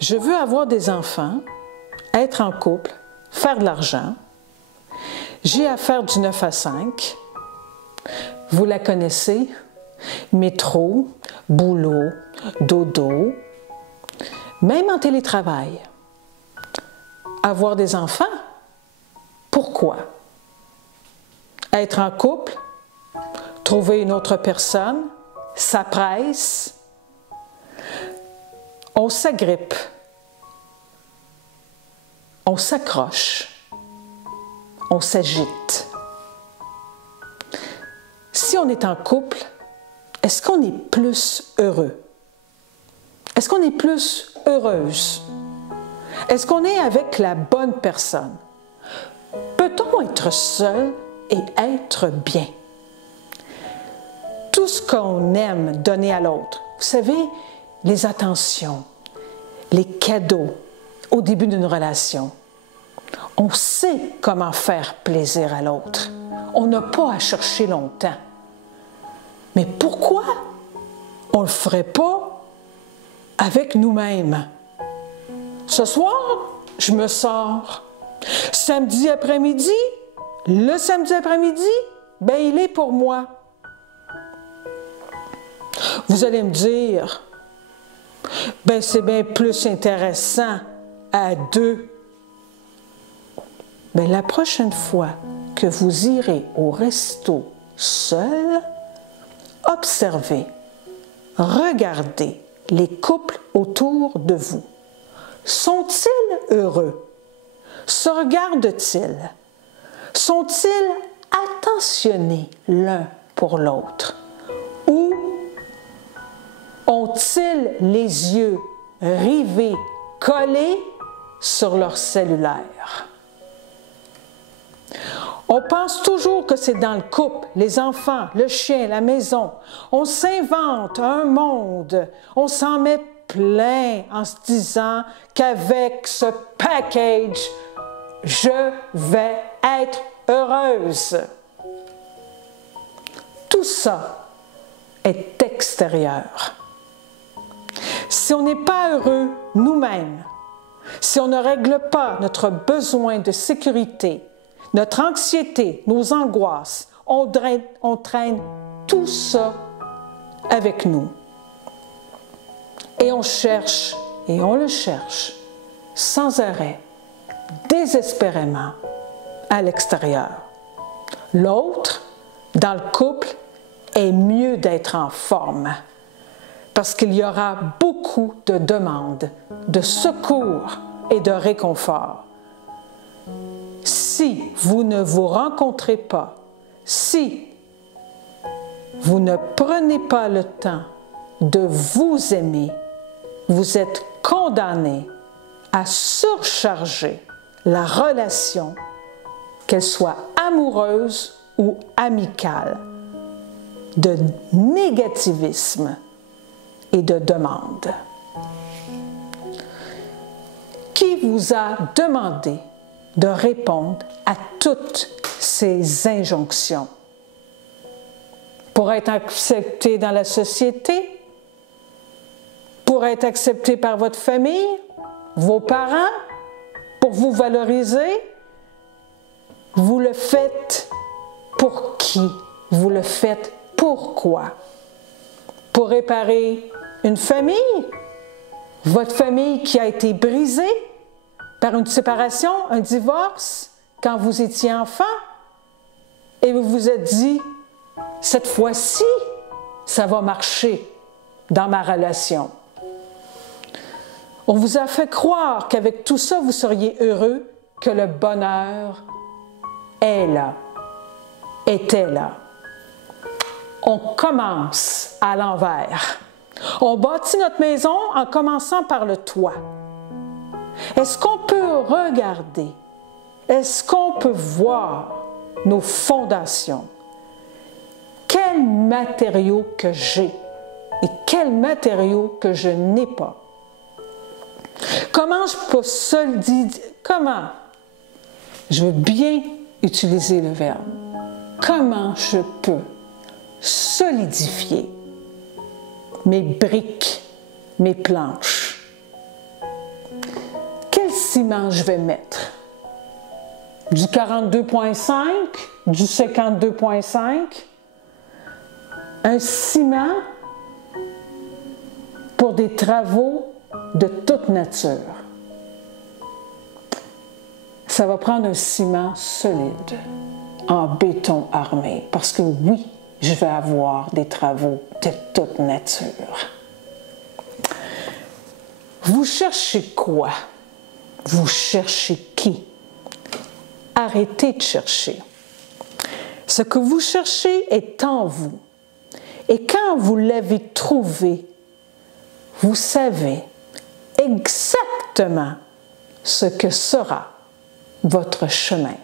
Je veux avoir des enfants, être en couple, faire de l'argent. J'ai à faire du 9 à 5. Vous la connaissez, métro, boulot, dodo, même en télétravail. Avoir des enfants? Pourquoi? Être en couple, trouver une autre personne, ça presse, on s'agrippe, on s'accroche, on s'agite. Si on est en couple, est-ce qu'on est plus heureux? Est-ce qu'on est plus heureuse? Est-ce qu'on est avec la bonne personne? Peut-on être seul et être bien? Tout ce qu'on aime donner à l'autre, vous savez, les attentions, les cadeaux au début d'une relation, on sait comment faire plaisir à l'autre. On n'a pas à chercher longtemps. Mais pourquoi on ne le ferait pas avec nous-mêmes? Ce soir, je me sors. Samedi après-midi, le samedi après-midi, ben il est pour moi. Vous allez me dire, ben c'est bien plus intéressant à deux. Mais la prochaine fois que vous irez au resto seul, observez, regardez les couples autour de vous. Sont-ils heureux? Se regardent-ils? Sont-ils attentionnés l'un pour l'autre? Ou ont-ils les yeux rivés, collés sur leur cellulaire? On pense toujours que c'est dans le couple, les enfants, le chien, la maison. On s'invente un monde, on s'en met plein en se disant qu'avec ce package, je vais être heureuse. Tout ça est extérieur. Si on n'est pas heureux nous-mêmes, si on ne règle pas notre besoin de sécurité, notre anxiété, nos angoisses, on traîne tout ça avec nous. Et on cherche, et on le cherche, sans arrêt, désespérément, à l'extérieur. L'autre, dans le couple, est mieux d'être en forme, parce qu'il y aura beaucoup de demandes, de secours et de réconfort. Si vous ne vous rencontrez pas, si vous ne prenez pas le temps de vous aimer, vous êtes condamné à surcharger la relation, qu'elle soit amoureuse ou amicale, de négativisme et de demande. Qui vous a demandé de répondre à toutes ces injonctions? Pour être accepté dans la société? Pour être accepté par votre famille? Vos parents? Pour vous valoriser? Vous le faites pour qui? Vous le faites pourquoi? Pour réparer une famille? Votre famille qui a été brisée par une séparation, un divorce, quand vous étiez enfant? Et vous vous êtes dit, cette fois-ci, ça va marcher dans ma relation. On vous a fait croire qu'avec tout ça, vous seriez heureux, que le bonheur est là, était là. On commence à l'envers. On bâtit notre maison en commençant par le toit. Est-ce qu'on peut regarder? Est-ce qu'on peut voir nos fondations? Quels matériaux que j'ai et quels matériaux que je n'ai pas? Comment je peux comment? Je veux bien utiliser le verbe. Comment je peux solidifier mes briques, mes planches? ciment je vais mettre? Du 42,5, du 52,5, un ciment pour des travaux de toute nature. Ça va prendre un ciment solide, en béton armé, parce que oui, je vais avoir des travaux de toute nature. Vous cherchez quoi? Vous cherchez qui? Arrêtez de chercher. Ce que vous cherchez est en vous. Et quand vous l'avez trouvé, vous savez exactement ce que sera votre chemin.